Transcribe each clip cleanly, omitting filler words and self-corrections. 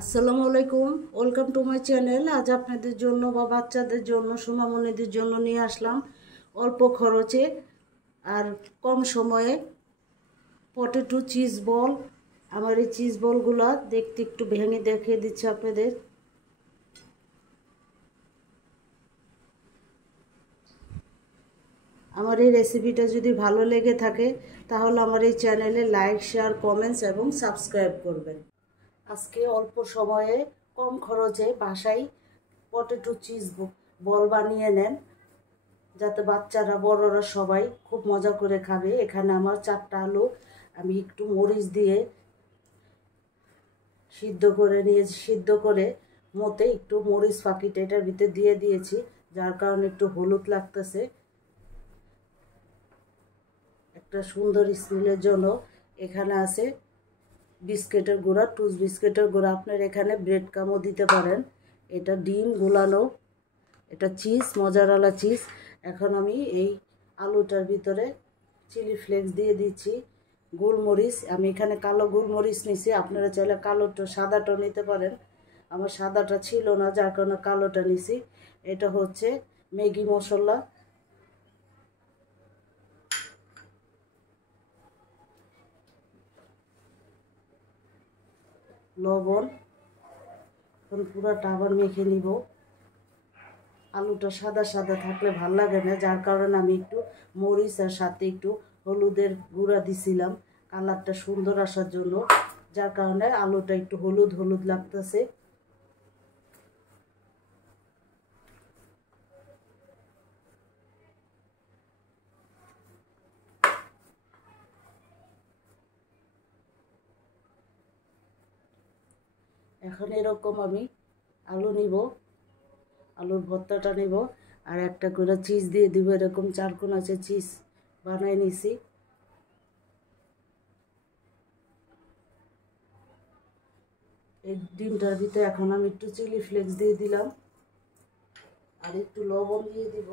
আসসালামু আলাইকুম, welcome to my channel. আজ আপনাদের জন্য বা বাচ্চাদের জন্য, সোনামণিদের জন্য নিয়ে আসলাম অল্প খরচে আর কম সময়ে পটেটো চিজ বল। আমার এই চিজ বলগুলো দেখতে একটু ভেঙে দেখিয়ে দিচ্ছি আপনাদের। আমার এই রেসিপিটা যদি ভালো লেগে থাকে তাহলে আমার এই চ্যানেলে লাইক, শেয়ার, কমেন্টস এবং সাবস্ক্রাইব করবেন। আজকে অল্প সময়ে কম খরচে বাসায় পটেটো চিজ বল বানিয়ে নেন, যাতে বাচ্চারা বড়রা সবাই খুব মজা করে খাবে। এখানে আমার 4টা আলু আমি একটু মরিচ দিয়ে সিদ্ধ করে মতে একটু মরিচ ফাঁকিটা এটার ভিতরে দিয়ে দিয়েছি, যার কারণে একটু হলুদ লাগতেছে একটা সুন্দর স্মেলের জন্য। এখানে আছে বিস্কিটের গুঁড়া, টুস বিস্কিটের গুঁড়া। আপনার এখানে ব্রেড কামও দিতে পারেন। এটা ডিম গুলানো, এটা চিজ, মজারালা চিজ। এখন আমি এই আলুটার ভিতরে চিলি ফ্লেক্স দিয়ে দিচ্ছি, গোলমরিচ। আমি এখানে কালো গোলমরিচ নিছি, আপনারা চাইলে কালোটা সাদাটাও নিতে পারেন। আমার সাদাটা ছিল না, যার কারণে কালোটা নিছি। এটা হচ্ছে ম্যাগি মশলা, লবণ। এখন পুরাটা আবার মেখে নিব। আলুটা সাদা সাদা থাকলে ভাল লাগে না, যার কারণে আমি একটু মরিচ আর সাথে একটু হলুদের গুঁড়া দিছিলাম কালারটা সুন্দর আসার জন্য, যার কারণে আলুটা একটু হলুদ হলুদ লাগতেছে। এখন এরকম আমি আলু নিব, আলুর ভর্তাটা নেব আর একটা করে চিজ দিয়ে দিব। এরকম 4 কোণ আছে চিজ বানাই নিছি। এই ডিমটার ভিতরে এখন আমি একটু চিলি ফ্লেক্স দিয়ে দিলাম আর একটু লবণ দিয়ে দিব।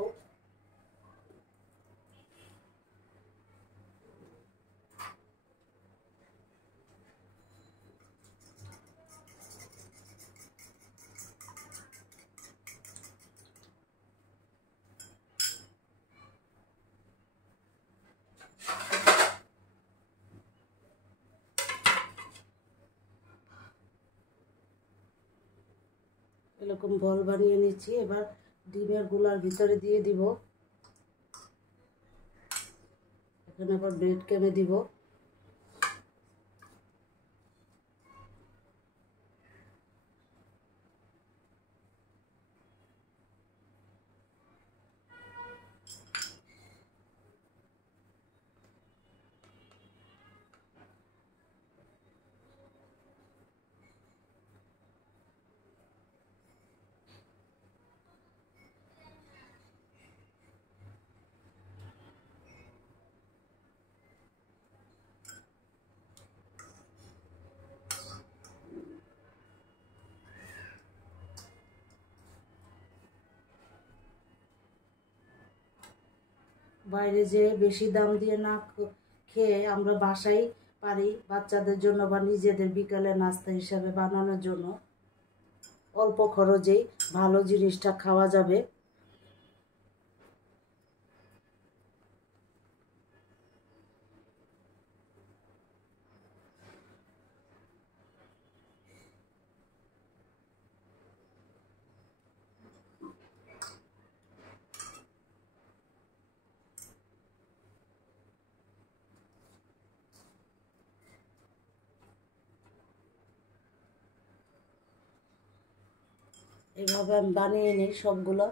এরকম বল বানিয়ে নিচ্ছি। এবার ডিমের গুলার ভিতরে দিয়ে দিব। এখানে আবার ব্রেড ক্রাম্ব দিব। বাইরে যে বেশি দাম দিয়ে না খেয়ে আমরা বাসায় পারি বাচ্চাদের জন্য বা নিজেদের বিকালে নাস্তা হিসাবে বানানোর জন্য অল্প খরচেই ভালো জিনিসটা খাওয়া যাবে। এইভাবে আমি বানিয়ে নিই সবগুলো।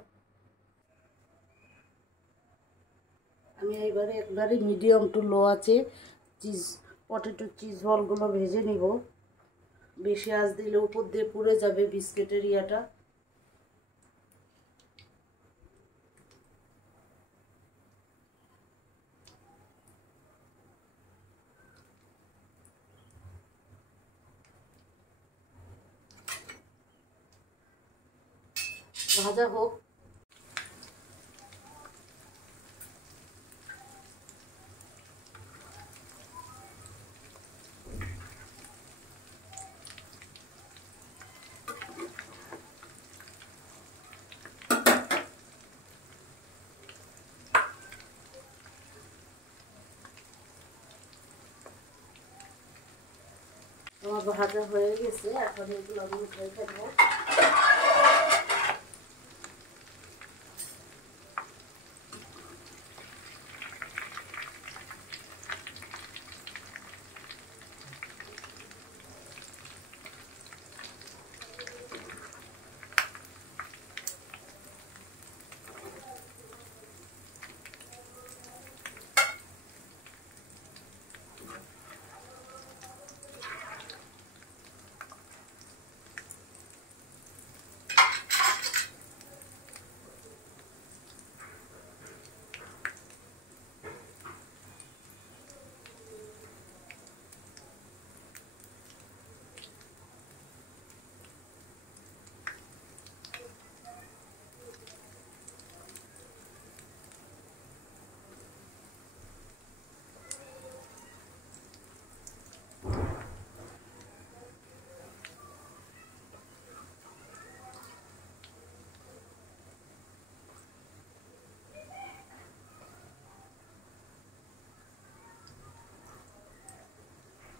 আমি একবারে মিডিয়াম টু লো আছে পটেটো চিজ বলগুলো ভেজে নিব। বেশি আঁচ দিলে উপর দিয়ে পুড়ে যাবে বিস্কিটের ইয়াটা। ভাজা হোক। আমার ভাজা হয়ে গেছে, এখন এগুলো আমি উঠে ফেলবো।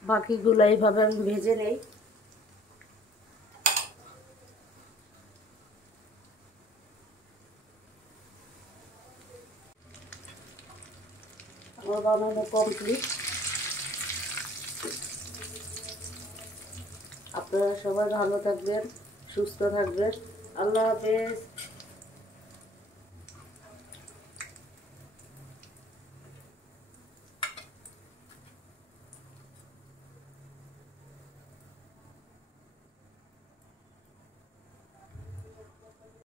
বাকিগুলো এইভাবে আমি ভেজে নেই। আমার বানানো কমপ্লিট। আপনারা সবাই ভালো থাকবেন, সুস্থ থাকবেন। আল্লাহ হাফেজ।